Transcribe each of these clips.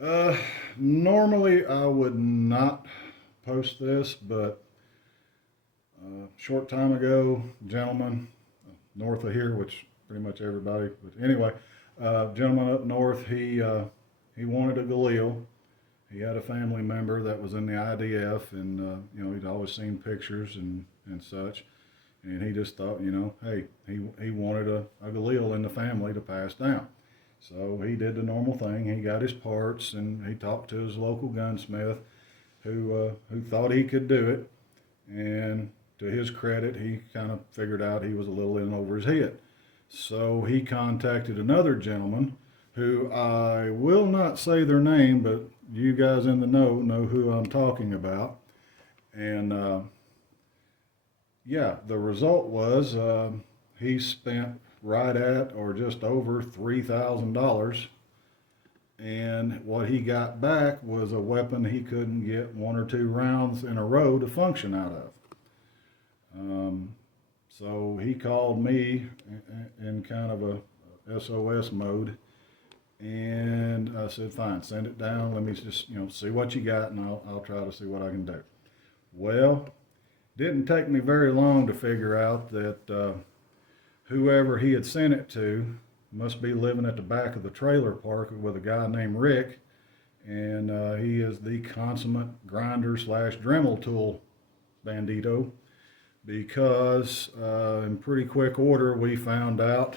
Uh, Normally I would not post this, but short time ago, gentleman north of here, which pretty much everybody, but anyway, gentleman up north, he wanted a Galil. He had a family member that was in the IDF, and he'd always seen pictures and such, and he just thought, hey, he wanted a Galil in the family to pass down. So he did the normal thing. He got his parts, and he talked to his local gunsmith, who thought he could do it. And to his credit, he kind of figured out he was a little in over his head. So he contacted another gentleman who I will not say their name, but you guys in the know who I'm talking about. And yeah, the result was he spent right at or just over $3,000, and what he got back was a weapon he couldn't get one or two rounds in a row to function out of. So he called me in kind of a SOS mode, and I said, "Fine, send it down. Let me just see what you got, and I'll try to see what I can do." Well, didn't take me very long to figure out that whoever he had sent it to must be living at the back of the trailer park with a guy named Rick, and he is the consummate grinder slash Dremel tool bandito, because in pretty quick order we found out,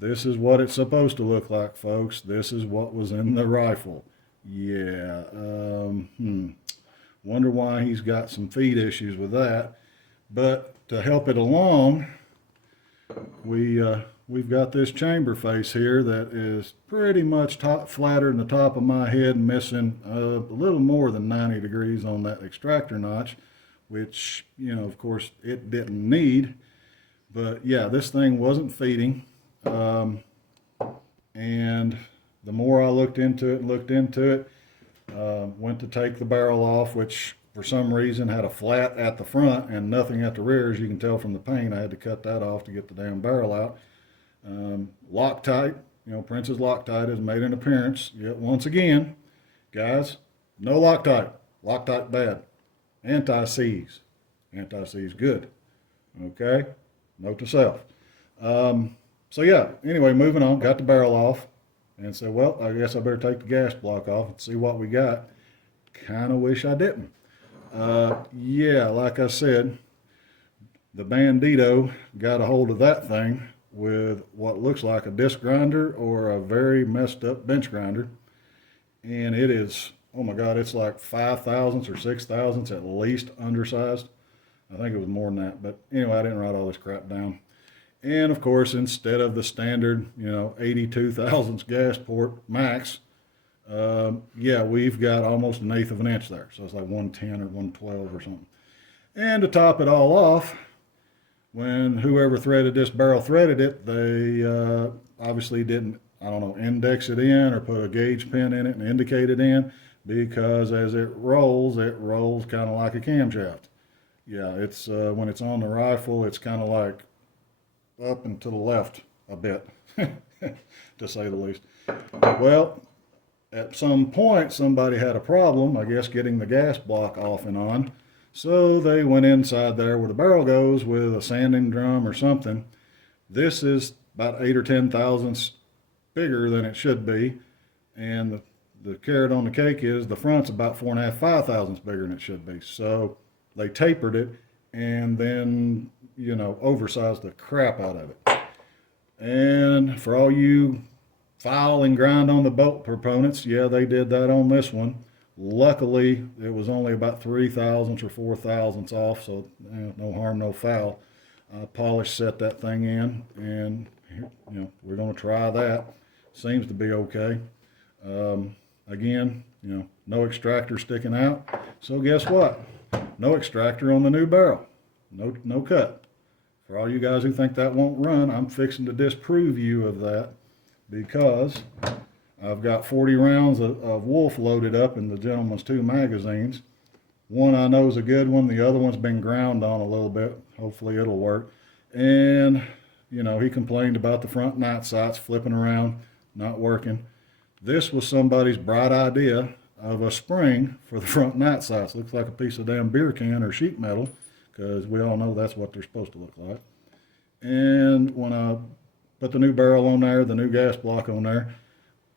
this is what it's supposed to look like, folks. This is what was in the rifle. Yeah, wonder why he's got some feed issues with that. But to help it along, we've got this chamber face here that is pretty much flatter than the top of my head, missing a little more than 90 degrees on that extractor notch, which of course it didn't need. But yeah, this thing wasn't feeding, and the more I looked into it, went to take the barrel off, which for some reason had a flat at the front and nothing at the rear, as you can tell from the paint. I had to cut that off to get the damn barrel out. Loctite, Prince's Loctite has made an appearance yet once again. Guys, no Loctite. Loctite bad. Anti-seize. Anti-seize good. Okay? Note to self. So yeah, anyway, moving on, got the barrel off, and said, well, I guess I better take the gas block off and see what we got. Kind of wish I didn't. Yeah, like I said, the bandito got a hold of that thing with what looks like a disc grinder or a very messed up bench grinder, and it is, oh my God, it's like 5 thousandths or 6 thousandths at least undersized. I think it was more than that, but anyway, I didn't write all this crap down. And of course, instead of the standard, 82 thousandths gas port max, yeah, we've got almost 1/8 of an inch there. So it's like 110 or 112 or something. And to top it all off, when whoever threaded this barrel threaded it, they obviously didn't, I don't know, index it in or put a gauge pin in it and indicate it in, because as it rolls kind of like a camshaft. Yeah, it's when it's on the rifle, it's kind of like up and to the left a bit, to say the least. Well, at some point, somebody had a problem, I guess, getting the gas block off and on. So they went inside there where the barrel goes with a sanding drum or something. This is about 8 or 10 thousandths bigger than it should be. And the carrot on the cake is the front's about 4.5, 5 thousandths bigger than it should be. So they tapered it and then, oversized the crap out of it. And for all you file and grind on the bolt proponents, yeah, they did that on this one. Luckily, it was only about 3 thousandths or 4 thousandths off, so no harm, no foul. Polish set that thing in, and we're going to try that. Seems to be okay. Again, no extractor sticking out. So guess what? No extractor on the new barrel. No cut. For all you guys who think that won't run, I'm fixing to disprove you of that, because I've got 40 rounds of Wolf loaded up in the gentleman's 2 magazines. One I know is a good one. The other one's been ground on a little bit. Hopefully it'll work. And, he complained about the front night sights flipping around, not working. This was somebody's bright idea of a spring for the front night sights. Looks like a piece of damn beer can or sheet metal, because we all know that's what they're supposed to look like. And when I put the new barrel on there, the new gas block on there,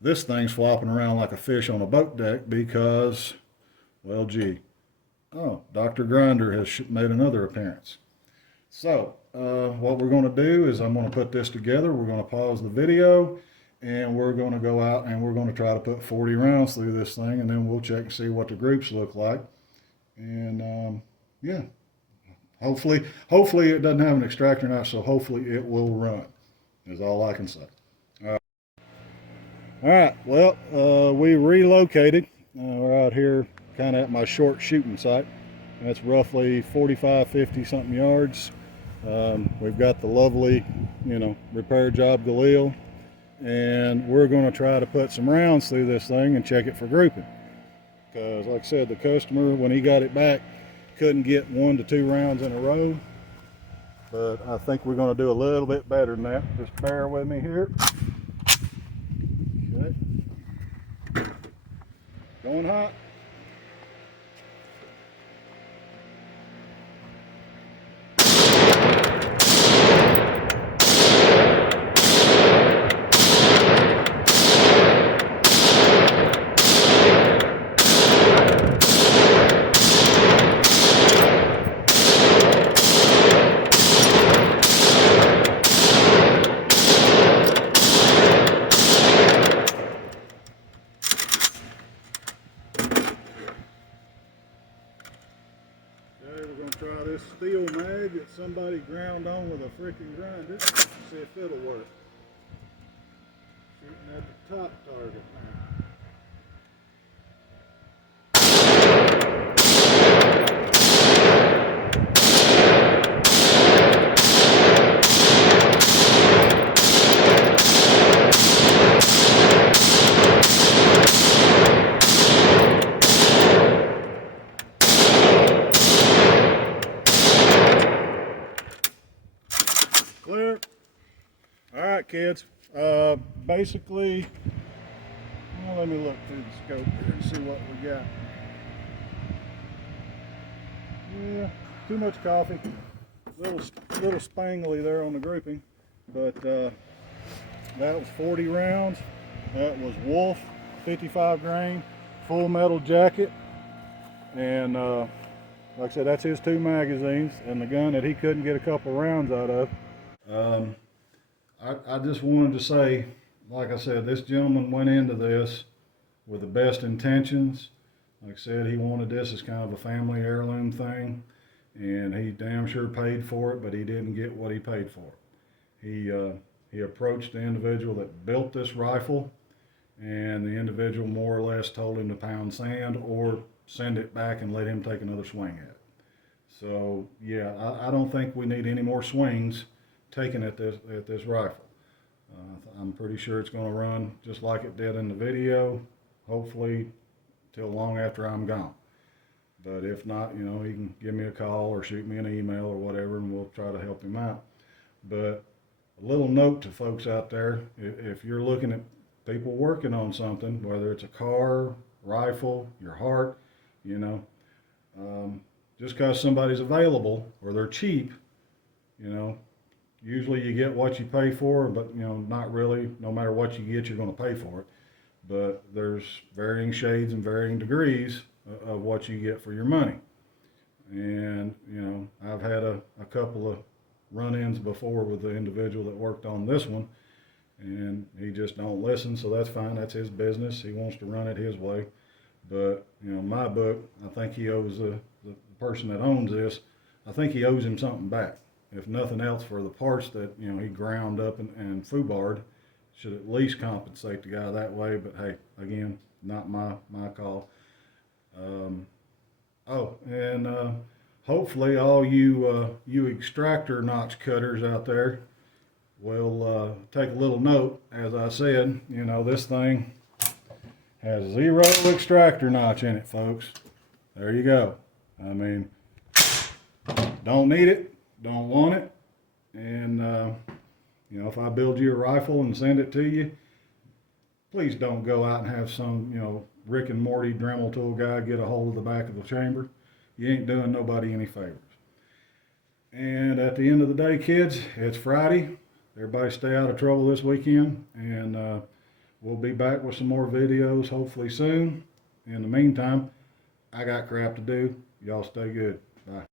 this thing's flopping around like a fish on a boat deck because, well, gee, oh, Dr. Grinder has made another appearance. So what we're going to do is I'm going to put this together. We're going to pause the video, and we're going to go out and we're going to try to put 40 rounds through this thing, and then we'll check and see what the groups look like. And yeah, hopefully it doesn't have an extractor notch, so hopefully it will run, is all I can say. All right, well, we relocated. We're out here kind of at my short shooting site. That's roughly 45, 50 something yards. We've got the lovely, repair job Galil, and we're going to try to put some rounds through this thing and check it for grouping. Because like I said, the customer, when he got it back, couldn't get 1 to 2 rounds in a row. But I think we're going to do a little bit better than that. Just bear with me here. Okay. Going hot. Try this steel mag that somebody ground on with a freaking grinder. See if it'll work. Shooting at the top target now. Clear. All right, kids. Basically, well, let me look through the scope here and see what we got. Yeah, too much coffee. Little spangly there on the grouping, but that was 40 rounds. That was Wolf 55 grain, full metal jacket, and like I said, that's his 2 magazines and the gun that he couldn't get a couple rounds out of. I just wanted to say, like I said, this gentleman went into this with the best intentions. Like I said, he wanted this as kind of a family heirloom thing, and he damn sure paid for it, but he didn't get what he paid for. He approached the individual that built this rifle, and the individual more or less told him to pound sand or send it back and let him take another swing at it. So yeah, I don't think we need any more swings taken at this rifle. I'm pretty sure it's going to run just like it did in the video, hopefully till long after I'm gone. But if not, he can give me a call or shoot me an email or whatever, and we'll try to help him out. But a little note to folks out there, if you're looking at people working on something, whether it's a car, rifle, your heart, just because somebody's available or they're cheap, usually you get what you pay for, but not really. No matter what you get, you're going to pay for it. But there's varying shades and varying degrees of what you get for your money. And I've had a couple of run-ins before with the individual that worked on this one, and he just don't listen. So that's fine. That's his business. He wants to run it his way. But my book, I think he owes the person that owns this, I think he owes him something back. If nothing else, for the parts that he ground up and foobarred, should at least compensate the guy that way. But hey, again, not my call. Hopefully all you extractor notch cutters out there will take a little note. As I said, this thing has 0 extractor notch in it, folks. There you go. I mean, don't need it. Don't want it. And if I build you a rifle and send it to you, please don't go out and have some, Rick and Morty Dremel tool guy get a hold of the back of the chamber. You ain't doing nobody any favors. And at the end of the day, kids, it's Friday. Everybody stay out of trouble this weekend, and we'll be back with some more videos hopefully soon. In the meantime, I got crap to do. Y'all stay good. Bye.